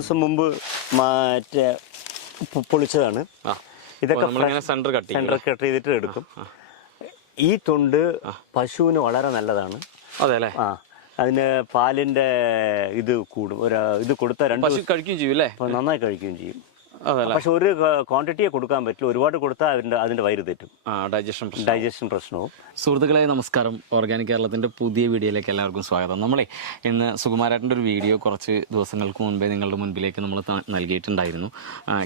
ദിവസം മുമ്പ് മറ്റേ പൊളിച്ചതാണ്. ഇതൊക്കെ സെൻറ്റർ കട്ട് ചെയ്തിട്ട് എടുക്കും. ഈ തൊണ്ട് പശുവിന് വളരെ നല്ലതാണ്. അതെ അല്ലേ? അതിന് പാലിൻ്റെ ഇത് കൂടും. ഇത് കൊടുത്താൽ 2 ദിവസം കഴിക്കുകയും ചെയ്യും അല്ലേ? നന്നായി കഴിക്കുകയും ചെയ്യും. പക്ഷെ ഒരു ക്വാണ്ടിറ്റിയെ കൊടുക്കാൻ പറ്റില്ല. ഒരുപാട് കൊടുത്താൽ അതിൻ്റെ വയറ് തെറ്റും, ഡൈജഷൻ പ്രശ്നവും. സുഹൃത്തുക്കളെ നമസ്കാരം. ഓർഗാനിക് കേരളത്തിൻ്റെ പുതിയ വീഡിയോയിലേക്ക് എല്ലാവർക്കും സ്വാഗതം. നമ്മളെ ഇന്ന് സുകുമാരേട്ടൻ്റെ ഒരു വീഡിയോ കുറച്ച് ദിവസങ്ങൾക്ക് മുൻപേ നിങ്ങളുടെ മുൻപിലേക്ക് നമ്മൾ നൽകിയിട്ടുണ്ടായിരുന്നു.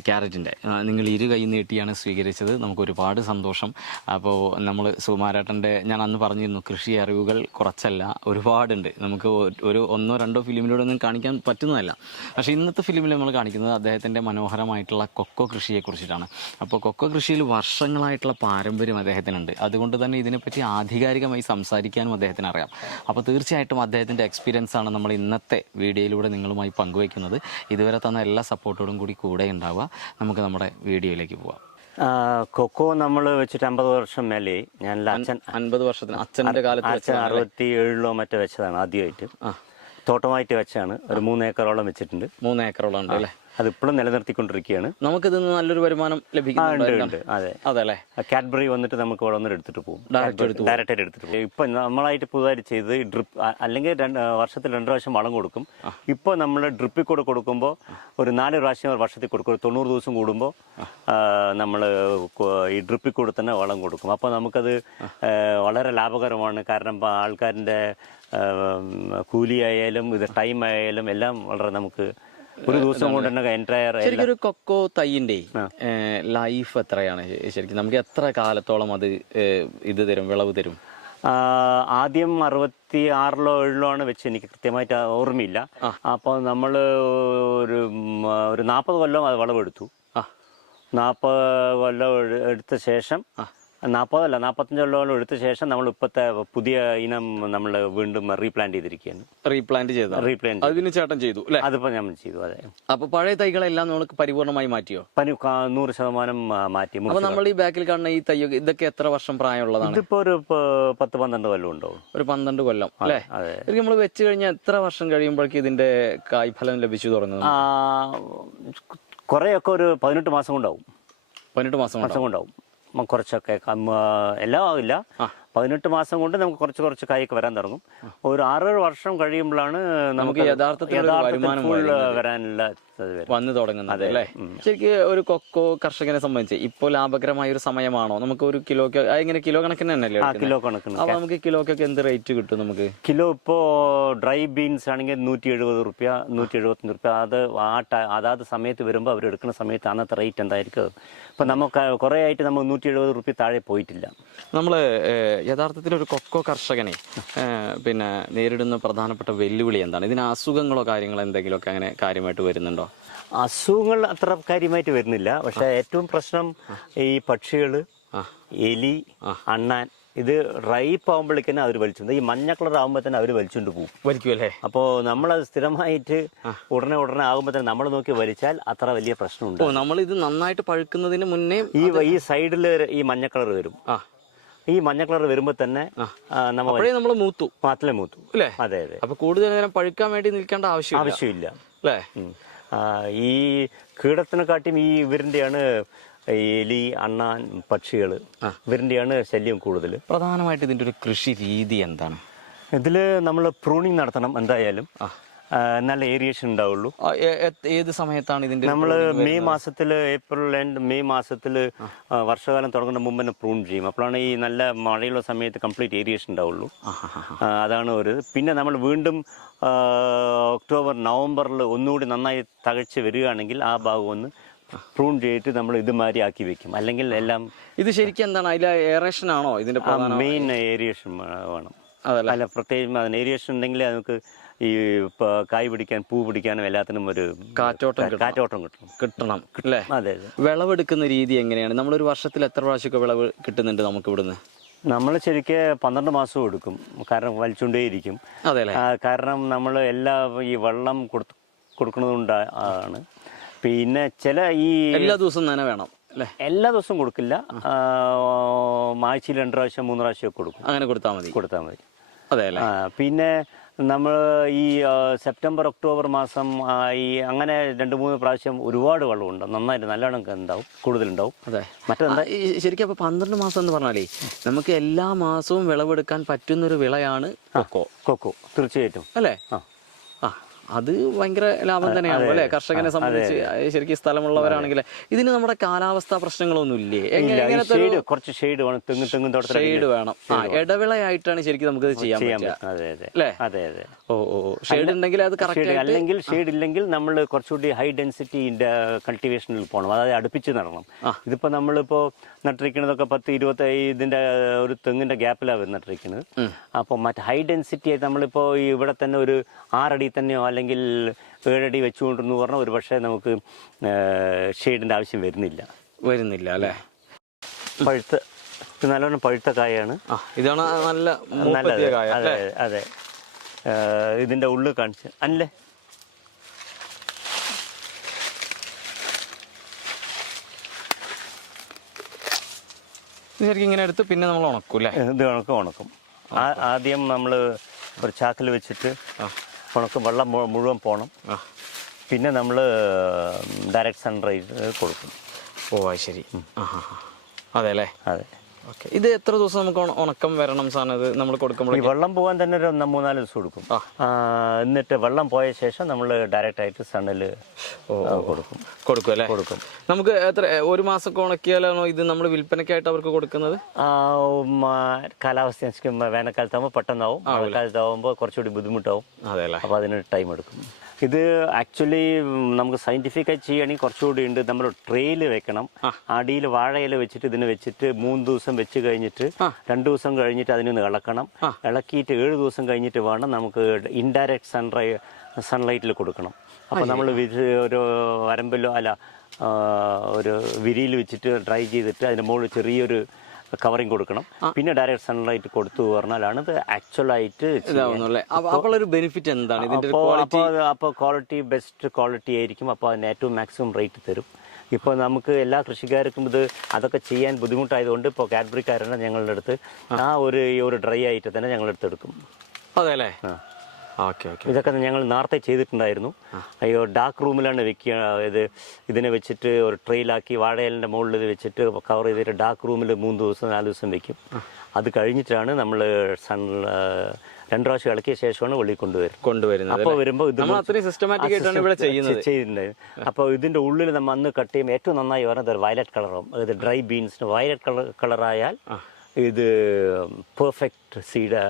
ക്യാരറ്റിൻ്റെ നിങ്ങൾ ഇരു കൈ നീട്ടിയാണ് സ്വീകരിച്ചത്. നമുക്ക് ഒരുപാട് സന്തോഷം. അപ്പോൾ നമ്മൾ സുകുമാരേട്ടൻ്റെ ഞാൻ അന്ന് പറഞ്ഞിരുന്നു, കൃഷി അറിവുകൾ കുറച്ചല്ല, ഒരുപാടുണ്ട്. നമുക്ക് ഒരു 1-2 ഫിലിമിലൂടെ ഒന്നും കാണിക്കാൻ പറ്റുന്നതല്ല. പക്ഷേ ഇന്നത്തെ ഫിലിമിൽ നമ്മൾ കാണിക്കുന്നത് അദ്ദേഹത്തിൻ്റെ മനോഹരമായിട്ടുള്ള കൊക്കോ കൃഷിയെക്കുറിച്ചിട്ടാണ്. അപ്പോൾ കൊക്കോ കൃഷിയിൽ വർഷങ്ങളായിട്ടുള്ള പാരമ്പര്യം അദ്ദേഹത്തിനുണ്ട്. അതുകൊണ്ട് തന്നെ ഇതിനെപ്പറ്റി ആധികാരികമായി സംസാരിക്കാനും അദ്ദേഹത്തിന് അറിയാം. അപ്പോൾ തീർച്ചയായിട്ടും അദ്ദേഹത്തിൻ്റെ എക്സ്പീരിയൻസ് ആണ് നമ്മൾ ഇന്നത്തെ വീഡിയോയിലൂടെ നിങ്ങളുമായി പങ്കുവയ്ക്കുന്നത്. ഇതുവരെ തന്ന എല്ലാ സപ്പോർട്ടോടും കൂടെ ഉണ്ടാവുക. നമുക്ക് നമ്മുടെ വീഡിയോയിലേക്ക് പോവാം. കൊക്കോ നമ്മൾ വെച്ചിട്ട് 50 വർഷം മേലെ. ഞാൻ 50 വർഷത്തിന് അച്ഛൻ്റെ കാലത്ത് 67 മറ്റോ വെച്ചതാണ്. ആദ്യമായിട്ട് തോട്ടമായിട്ട് വെച്ചാണ്. ഒരു 3 ഏക്കറോളം വെച്ചിട്ടുണ്ട്. 3 ഏക്കറോളം ഉണ്ട് അല്ലേ? അതിപ്പോഴും നിലനിർത്തിക്കൊണ്ടിരിക്കുകയാണ്. നമുക്കിത് നല്ലൊരു വരുമാനം ലഭിക്കുന്നുണ്ട്. അതെ അതല്ലേ? കാഡ്ബറി വന്നിട്ട് നമുക്ക് ഇവിടെ വന്നിട്ട് എടുത്തിട്ട് പോകും, ഡയറക്റ്റായിട്ട് എടുത്തിട്ട് പോകും. ഇപ്പൊ നമ്മളായിട്ട് പുതുതായിട്ട് ചെയ്ത് ഡ്രിപ്പ്, അല്ലെങ്കിൽ വർഷത്തിൽ 2 പ്രാവശ്യം വളം കൊടുക്കും. ഇപ്പൊ നമ്മൾ ഡ്രിപ്പിൽ കൂടെ കൊടുക്കുമ്പോൾ ഒരു 4 പ്രാവശ്യം വർഷത്തിൽ കൊടുക്കും. 90 ദിവസം കൂടുമ്പോൾ നമ്മൾ ഈ ഡ്രിപ്പിൽ കൂടെ തന്നെ വളം കൊടുക്കും. അപ്പോൾ നമുക്കത് വളരെ ലാഭകരമാണ്. കാരണം ആൾക്കാരുടെ കൂലിയായാലും ഇത് ടൈം ആയാലും എല്ലാം വളരെ നമുക്ക് ഒരു ദിവസം കൊണ്ട് തന്നെ എൻറ്റയർ. ശരിക്കും ഒരു കൊക്കോ തൈൻ്റെ ലൈഫ് എത്രയാണ്? ശരിക്കും നമുക്ക് എത്ര കാലത്തോളം അത് ഇത് തരും, വിളവ് തരും? ആദ്യം 66-ലോ 67-ലോ ആണ് വെച്ച്, എനിക്ക് കൃത്യമായിട്ട് ഓർമ്മയില്ല. അപ്പോൾ നമ്മൾ ഒരു 40 കൊല്ലം അത് വിളവെടുത്തു. 40 കൊല്ലം എടുത്ത ശേഷം 45 കൊല്ലം എടുത്ത ശേഷം നമ്മൾ ഇപ്പോഴത്തെ പുതിയ ഇനം നമ്മൾ വീണ്ടും റീപ്ലാന്റ് ചെയ്തിരിക്കുകയാണ്. റീപ്ലാന്റ് ചേട്ടൻ ചെയ്തു അല്ലേ? അതിപ്പോ ഞാൻ ചെയ്തു. അതെ. അപ്പൊ പഴയ തൈകളെല്ലാം നമുക്ക് പരിപൂർണമായി മാറ്റിയോ? 100% മാറ്റി. അപ്പൊ നമ്മൾ ഈ ബാക്കിൽ കാണുന്ന ഈ തൈ ഇതൊക്കെ എത്ര വർഷം പ്രായമുള്ളതാണ്? ഇതിപ്പോ ഒരു 10-12 കൊല്ലം ഉണ്ടാവും. ഒരു 12 കൊല്ലം അല്ലേ? നമ്മൾ വെച്ച് കഴിഞ്ഞാൽ എത്ര വർഷം കഴിയുമ്പോഴേക്കും ഇതിന്റെ കായ്ഫലം ലഭിച്ചു തുടങ്ങുന്നത്? കുറെയൊക്കെ ഒരു 18 മാസം കൊണ്ടാവും. 18 മാസം കൊണ്ടാവും. കുറച്ചൊക്കെ എല്ലാം ആവില്ല. 18 മാസം കൊണ്ട് നമുക്ക് കുറച്ച് കായൊക്കെ വരാൻ തുടങ്ങും. ഒരു 6-7 വർഷം കഴിയുമ്പോഴാണ് നമുക്ക് യഥാർത്ഥത്തിൽ വരാനുള്ള വന്നു തുടങ്ങുന്നത് അല്ലേ? ശരിക്കും ഒരു കൊക്കോ കർഷകനെ സംബന്ധിച്ച് ഇപ്പോൾ ലാഭകരമായ ഒരു സമയമാണോ? നമുക്ക് ഒരു കിലോക്ക് ഇങ്ങനെ കിലോ കണക്കിന് തന്നെയല്ലേ? കിലോ കണക്കിന്. അപ്പൊ നമുക്ക് കിലോക്കൊക്കെ എന്ത് റേറ്റ് കിട്ടും? നമുക്ക് കിലോ ഇപ്പോ ഡ്രൈ ബീൻസ് ആണെങ്കിൽ 170 രൂപ, 175 രൂപ. അത് അതാത് സമയത്ത് വരുമ്പോൾ അവർ എടുക്കുന്ന സമയത്ത് അന്നത്തെ റേറ്റ് എന്തായിരിക്കും. ഇപ്പൊ നമുക്ക് കുറെ ആയിട്ട് നമ്മൾ 170 രൂപ താഴെ പോയിട്ടില്ല. നമ്മള് യഥാർത്ഥത്തിൽ ഒരു കൊക്കോ കർഷകനെ പിന്നെ നേരിടുന്ന പ്രധാനപ്പെട്ട വെല്ലുവിളി എന്താണ്? ഇതിന് അസുഖങ്ങളോ കാര്യങ്ങളോ എന്തെങ്കിലുമൊക്കെ അങ്ങനെ കാര്യമായിട്ട് വരുന്നുണ്ടോ? അസുഖങ്ങൾ അത്ര കാര്യമായിട്ട് വരുന്നില്ല. പക്ഷെ ഏറ്റവും പ്രശ്നം ഈ പക്ഷികൾ, എലി, അണ്ണാൻ. ഇത് റൈപ്പ് ആകുമ്പോഴേക്കും അവർ വലിച്ചു, ഈ മഞ്ഞ കളർ ആകുമ്പോൾ തന്നെ അവർ വലിച്ചുകൊണ്ട് പോകും. വലിക്കുമല്ലേ? അപ്പോൾ നമ്മളത് സ്ഥിരമായിട്ട് ഉടനെ ആകുമ്പോൾ തന്നെ നമ്മൾ നോക്കി വലിച്ചാൽ അത്ര വലിയ പ്രശ്നമുണ്ട്. നമ്മൾ ഇത് നന്നായിട്ട് പഴുക്കുന്നതിന് മുന്നേ ഈ സൈഡിൽ ഈ മഞ്ഞ കളർ വരും. ഈ മഞ്ഞ കളർ വരുമ്പോൾ തന്നെ നമ്മൾ മൂത്തു അല്ലേ? അതെ അതെ. അപ്പൊ കൂടുതൽ നേരം പഴുക്കാൻ വേണ്ടി നിൽക്കേണ്ട ആവശ്യമില്ല അല്ലേ? ഈ കീടത്തിനെക്കാട്ടിയും ഈ ഇവരിന്റെയാണ് എലി, അണ്ണാൻ, പക്ഷികൾ, ഇവരിന്റെയാണ് ശല്യം കൂടുതൽ. പ്രധാനമായിട്ട് ഇതിന്റെ ഒരു കൃഷി രീതി എന്താണ്? ഇതില് നമ്മൾ പ്രൂണിങ് നടത്തണം എന്തായാലും. നല്ല ഏരിയേഷൻ ഉണ്ടാവുള്ളൂ. ഏത് സമയത്താണ് ഇതിന്റെ? നമ്മൾ മെയ് മാസത്തിൽ, ഏപ്രിൽ എൻഡ് മെയ് മാസത്തിൽ വർഷകാലം തുടങ്ങുന്ന മുമ്പ് തന്നെ പ്രൂൺ ചെയ്യും. അപ്പോഴാണ് ഈ നല്ല മഴയുള്ള സമയത്ത് കംപ്ലീറ്റ് ഏരിയേഷൻ ഉണ്ടാവുള്ളൂ. അതാണ് ഒരു. പിന്നെ നമ്മൾ വീണ്ടും ഒക്ടോബർ നവംബറിൽ ഒന്നുകൂടി നന്നായി തഴച്ച് വരികയാണെങ്കിൽ ആ ഭാഗം ഒന്ന് പ്രൂൺ ചെയ്തിട്ട് നമ്മൾ ഇതുമാതിരി ആക്കി വെക്കും. അല്ലെങ്കിൽ എല്ലാം ഇത് ശരിക്കും എന്താണ്? അതിലെ എയറേഷൻ ആണോ ഇതിന്റെ മെയിൻ? ഏരിയേഷൻ വേണം. അല്ല, പ്രത്യേകിച്ച് അതിന് ഏരിയേഷൻ ഉണ്ടെങ്കിൽ നമുക്ക് ഈ കായ് പിടിക്കാൻ, പൂ പിടിക്കാനും എല്ലാത്തിനും ഒരു കാറ്റോട്ടം കിട്ടണം അല്ലേ? അതെ. വിളവെടുക്കുന്ന രീതി എങ്ങനെയാണ്? നമ്മളൊരു വർഷത്തിൽ എത്ര പ്രാവശ്യമൊക്കെ വിളവ് കിട്ടുന്നുണ്ട് നമുക്ക് ഇവിടുന്ന്? നമ്മൾ ശരിക്കും 12 മാസവും എടുക്കും. കാരണം വലിച്ചുകൊണ്ടേയിരിക്കും. കാരണം നമ്മൾ ഈ വെള്ളം കൊടുക്കുന്നതുകൊണ്ടാണ്. പിന്നെ ചില ഈ എല്ലാ ദിവസവും തന്നെ വേണം അല്ലേ? എല്ലാ ദിവസവും കൊടുക്കില്ല. ആഴ്ചയിൽ 2 പ്രാവശ്യം 3 പ്രാവശ്യം കൊടുക്കും. അങ്ങനെ കൊടുത്താൽ മതി. അതെ. പിന്നെ നമ്മൾ ഈ സെപ്റ്റംബർ ഒക്ടോബർ മാസം ഈ അങ്ങനെ 2-3 പ്രാവശ്യം ഒരുപാട് വെള്ളമുണ്ട്, നന്നായിട്ട് നല്ലോണം ഉണ്ടാവും, കൂടുതലുണ്ടാവും. അതെ, മറ്റെന്താ ശരിക്കും അപ്പോൾ 12 മാസം എന്ന് പറഞ്ഞാലേ നമുക്ക് എല്ലാ മാസവും വിളവെടുക്കാൻ പറ്റുന്നൊരു വിളയാണ് കൊക്കോ. തീർച്ചയായിട്ടും അല്ലേ? ആ, അത് ഭയങ്കര ലാഭം തന്നെയാണ് അല്ലേ കർഷകനെ സംബന്ധിച്ച്. ശരിക്കും സ്ഥലമുള്ളവരാണെങ്കിൽ ഇതിന് നമ്മുടെ കാലാവസ്ഥാ പ്രശ്നങ്ങളൊന്നും ഇല്ലേ? കുറച്ച് ഷെയ്ഡ് വേണം, തെങ്ങും ഷെയ്ഡ് വേണം. ഇടവിളയായിട്ടാണ് ശരിക്കും നമുക്ക് ഇത് ചെയ്യാൻ പറ്റുക അല്ലേ? ഓ ഷെയ്ഡ് ഉണ്ടെങ്കിൽ അത് കറക്റ്റ്. അല്ലെങ്കിൽ ഷെയ്ഡ് ഇല്ലെങ്കിൽ നമ്മൾ കുറച്ചുകൂടി ഹൈ ഡെൻസിറ്റി കൾട്ടിവേഷനിൽ പോകണം, അതായത് അടുപ്പിച്ച് നടണം. ഇതിപ്പോ നമ്മളിപ്പോ നട്ടിരിക്കുന്നതൊക്കെ 10-20 ഇതിന്റെ ഒരു തെങ്ങിന്റെ ഗ്യാപ്പിലാണ് നട്ടിരിക്കുന്നത്. അപ്പോൾ മറ്റേ ഹൈ ഡെൻസിറ്റി ആയിട്ട് നമ്മളിപ്പോ ഇവിടെ തന്നെ ഒരു 6 അടി തന്നെയോ അല്ലെങ്കിൽ 7 അടി വെച്ചുകൊണ്ടിരുന്നു പറഞ്ഞാൽ ഒരു പക്ഷേ നമുക്ക് ഷെയ്ഡിന്റെ ആവശ്യം വരുന്നില്ല അല്ലേ? നല്ലോണം പഴുത്ത കായാണ്. ഇതാണ് നല്ലത്. അതെ, ഇതിന്റെ ഉള്ളിൽ കാണിച്ച് അല്ലേ. ശരിക്കും ഇങ്ങനെ എടുത്ത് പിന്നെ നമ്മൾ ഉണക്കും അല്ലേ? ഇത് ഉണക്കും. ആദ്യം നമ്മൾ ഒരു ചാക്കിൽ വെച്ചിട്ട് ഉണക്കും, വെള്ളം മുഴുവൻ പോകണം. പിന്നെ നമ്മൾ ഡയറക്റ്റ് സൺറൈസ് കൊടുക്കും. ശരി. അതെ അല്ലേ? അതെ. ഓക്കെ, ഇത് എത്ര ദിവസം നമുക്ക് ഉണക്കം വരണം സാധനം ഇത് നമ്മൾ കൊടുക്കുമ്പോൾ? ഈ വെള്ളം പോകാൻ തന്നെ ഒരു 3-4 ദിവസം കൊടുക്കും. എന്നിട്ട് വെള്ളം പോയ ശേഷം നമ്മൾ ഡയറക്റ്റ് ആയിട്ട് സണ്ണിൽ കൊടുക്കും അല്ലേ? കൊടുക്കും. നമുക്ക് എത്ര ഒരു മാസം ഉണക്കിയാലാണോ ഇത് നമ്മൾ വിൽപ്പനയ്ക്കായിട്ട് അവർക്ക് കൊടുക്കുന്നത്? കാലാവസ്ഥ അനുസരിച്ച് വേനൽക്കാലത്താകുമ്പോൾ പെട്ടെന്നാവും, മഴക്കാലത്താവുമ്പോൾ കുറച്ചുകൂടി ബുദ്ധിമുട്ടാവും. അതെ അല്ലേ? അപ്പോൾ അതിന് ടൈം എടുക്കും. ഇത് ആക്ച്വലി നമുക്ക് സയന്റിഫിക്കായി ചെയ്യുകയാണെങ്കിൽ കുറച്ചുകൂടി ഉണ്ട്. നമ്മൾ ട്രെയിൽ വെക്കണം, അടിയിൽ വാഴയില വെച്ചിട്ട് ഇതിനെ വെച്ചിട്ട് 3 ദിവസം വെച്ച് കഴിഞ്ഞിട്ട് 2 ദിവസം കഴിഞ്ഞിട്ട് അതിനൊന്ന് ഇളക്കണം. ഇളക്കിയിട്ട് 7 ദിവസം കഴിഞ്ഞിട്ട് വേണം നമുക്ക് ഇൻഡയറക്റ്റ് സൺലൈറ്റിൽ കൊടുക്കണം. അപ്പോൾ നമ്മൾ ഒരു വരമ്പിലോ ഒരു വിരിയിൽ വെച്ചിട്ട് ഡ്രൈ ചെയ്തിട്ട് അതിൻ്റെ മുകളിൽ ചെറിയൊരു കവറിങ് കൊടുക്കണം. പിന്നെ ഡയറക്റ്റ് സൺലൈറ്റ് കൊടുത്തു പറഞ്ഞാലാണ് ഇത് ആക്ച്വലായിട്ട് ബെനിഫിറ്റ് എന്താണ്? അപ്പോൾ ക്വാളിറ്റി ബെസ്റ്റ് ക്വാളിറ്റി ആയിരിക്കും. അപ്പോൾ അതിന് ഏറ്റവും മാക്സിമം റേറ്റ് തരും. ഇപ്പോൾ നമുക്ക് എല്ലാ കൃഷിക്കാർക്കും അതൊക്കെ ചെയ്യാൻ ബുദ്ധിമുട്ടായതുകൊണ്ട് ഇപ്പോൾ കാഡ്ബറിക്കാരാണ് ഞങ്ങളുടെ അടുത്ത് ഒരു ഡ്രൈ ആയിട്ട് തന്നെ ഞങ്ങളുടെ അടുത്ത് എടുക്കും. അതെ അല്ലേ? ഇതൊക്കെ ഞങ്ങൾ നേരത്തെ ചെയ്തിട്ടുണ്ടായിരുന്നു. ഡാർക്ക് റൂമിലാണ് വെക്കുക. ഇതിനെ വെച്ചിട്ട് ഒരു ട്രെയിലാക്കി വാഴയിലിൻ്റെ മുകളിൽ ഇത് വെച്ചിട്ട് കവർ ചെയ്തിട്ട് ഡാർക്ക് റൂമിൽ 3 ദിവസം 4 ദിവസം വെക്കും. അത് കഴിഞ്ഞിട്ടാണ് നമ്മൾ 2 പ്രാവശ്യം ഇളക്കിയ ശേഷമാണ് വെളിയിൽ കൊണ്ടുവരുന്നത്. അപ്പോൾ വരുമ്പോൾ ചെയ്യുന്നത്. അപ്പോൾ ഇതിൻ്റെ ഉള്ളിൽ നമ്മൾ അന്ന് കട്ട് ചെയ്യുമ്പോൾ ഏറ്റവും നന്നായി പറയുന്നത് വയലറ്റ് കളറാവും. അതായത് ഡ്രൈ ബീൻസിന് വയലറ്റ് കളറായാൽ ഇത് പെർഫെക്റ്റ് സീഡ്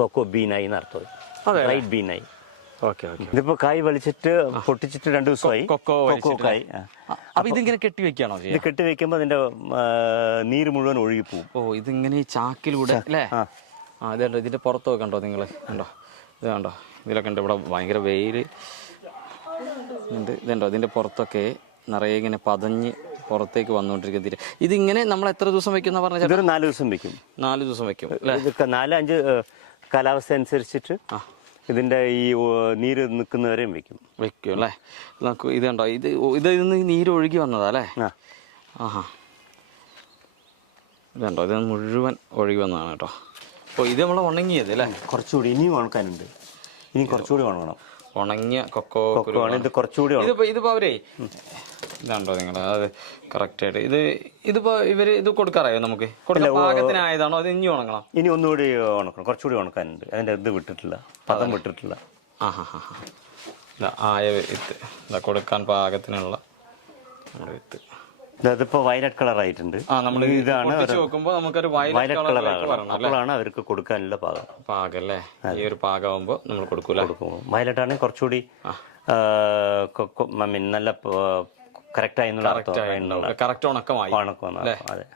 കൊക്കോ ബീനായി എന്നർത്ഥം. റൈറ്റ് ബീനായി. ഇതിപ്പോ കായ് വലിച്ചിട്ട് പൊട്ടിച്ചിട്ട് 2 ദിവസമായി. കൊക്കോ കായ്. അപ്പൊ ഇതിങ്ങനെ കെട്ടിവെക്കാണോ? ഇത് കെട്ടിവെക്കുമ്പോ അതിന്റെ നീര് മുഴുവൻ ഒഴുകിപ്പോവും. ഇതിങ്ങനെ ചാക്കിലൂടെ അല്ലേ? ഇതുണ്ടോ, ഇതിന്റെ പുറത്തൊക്കെ കണ്ടോ നിങ്ങൾ? കണ്ടോ, ഇത് കണ്ടോ, ഇതിലൊക്കെ ഉണ്ട്. ഇവിടെ ഭയങ്കര വെയിൽ ഉണ്ട്. ഇതുണ്ടോ, ഇതിന്റെ പുറത്തൊക്കെ നിറയെ ഇങ്ങനെ പതഞ്ഞ് പുറത്തേക്ക് വന്നുകൊണ്ടിരിക്കുന്നത്. ഇതിങ്ങനെ നമ്മൾ എത്ര ദിവസം വെക്കുന്ന പറഞ്ഞാൽ? 4 ദിവസം വെക്കും. 4 ദിവസം വെക്കും. 4-5 കാലാവസ്ഥ അനുസരിച്ചിട്ട് ഇതിന്റെ ഈ നീര് നിൽക്കുന്നവരെയും വെക്കും അല്ലേ? നമുക്ക് ഇത് കണ്ടോ, ഇതിന്ന് നീര് ഒഴുകി വന്നതാ അല്ലേ? ഇതുണ്ടോ, ഇത് മുഴുവൻ ഒഴുകി വന്നതാണ് കേട്ടോ. അപ്പോൾ ഇത് നമ്മൾ ഉണങ്ങിയത് അല്ലേ? കുറച്ചുകൂടി ഇനിയും ഉണക്കാനുണ്ട്. ഇനി കുറച്ചുകൂടി ഉണങ്ങണം. ഉണങ്ങിയ കൊക്കോ ഇത് കുറച്ചുകൂടി. ഇതിപ്പോ അവരേ ഇതാണ്ടോ നിങ്ങൾ അത് കറക്റ്റായിട്ട് ഇതിപ്പോ ഇവര് ഇത് കൊടുക്കാറായോ? നമുക്ക് പാകത്തിനായതാണോ? അത് ഇനി ഉണങ്ങണം? ഇനി ഒന്നുകൂടി ഉണക്കണം, കുറച്ചുകൂടി ഉണക്കാനുണ്ട്. അതിന്റെ ഇത് വിട്ടിട്ടില്ല, പദം വിട്ടിട്ടില്ല. ആയ വിത്ത് കൊടുക്കാൻ പാകത്തിനുള്ള വിത്ത്. ഇതിപ്പോ വയലറ്റ് കളർ ആയിട്ടുണ്ട്. ഇതാണ് വയലറ്റ് കളർ അപ്പോഴാണ് അവർക്ക് കൊടുക്കാനുള്ള പാകം അല്ലേ? ഈ ഒരു പാകമാകുമ്പോ നമ്മൾ കൊടുക്കും. വയലറ്റ് ആണെങ്കിൽ കുറച്ചുകൂടി നല്ല കറക്റ്റ് ഉണക്കമായി. അതെ.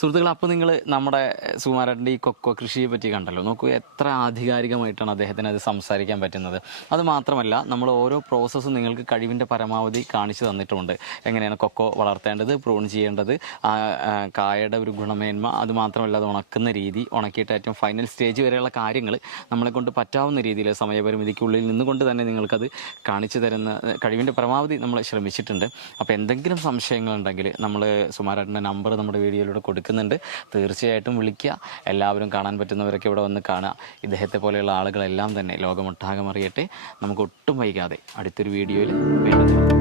സുഹൃത്തുക്കളെ, അപ്പോൾ നിങ്ങൾ നമ്മുടെ സുകുമാരൻ്റെ ഈ കൊക്കോ കൃഷിയെ പറ്റി കണ്ടല്ലോ. നോക്കൂ, എത്ര ആധികാരികമായിട്ടാണ് അദ്ദേഹത്തിന് അത് സംസാരിക്കാൻ പറ്റുന്നത്. അത് മാത്രമല്ല, നമ്മൾ ഓരോ പ്രോസസ്സും നിങ്ങൾക്ക് കഴിവിൻ്റെ പരമാവധി കാണിച്ചു തന്നിട്ടുമുണ്ട്. എങ്ങനെയാണ് കൊക്കോ വളർത്തേണ്ടത്, പ്രൂൺ ചെയ്യേണ്ടത്, കായയുടെ ഒരു ഗുണമേന്മ, അത് മാത്രമല്ല അത് ഉണക്കുന്ന രീതി, ഉണക്കിയിട്ട് ഏറ്റവും ഫൈനൽ സ്റ്റേജ് വരെയുള്ള കാര്യങ്ങൾ നമ്മളെ കൊണ്ട് പറ്റാവുന്ന രീതിയിൽ സമയപരിമിതിക്കുള്ളിൽ നിന്നുകൊണ്ട് തന്നെ നിങ്ങൾക്കത് കാണിച്ചു തരുന്ന കഴിവിൻ്റെ പരമാവധി നമ്മൾ ശ്രമിച്ചിട്ടുണ്ട്. അപ്പോൾ എന്തെങ്കിലും സംശയങ്ങളുണ്ടെങ്കിൽ നമ്മൾ സുകുമാരൻ്റെ നമ്പർ നമ്മുടെ വീഡിയോയിലൂടെ കൊടുക്കുക. നിൽക്കുന്നുണ്ട്. തീർച്ചയായിട്ടും വിളിക്കുക. എല്ലാവരും കാണാൻ പറ്റുന്നവരൊക്കെ ഇവിടെ വന്ന് കാണുക. ഇദ്ദേഹത്തെ പോലെയുള്ള ആളുകളെല്ലാം തന്നെ ലോകമൊട്ടാകെ അറിയട്ടെ. നമുക്ക് ഒട്ടും വൈകാതെ അടുത്തൊരു വീഡിയോയിൽ വീണ്ടും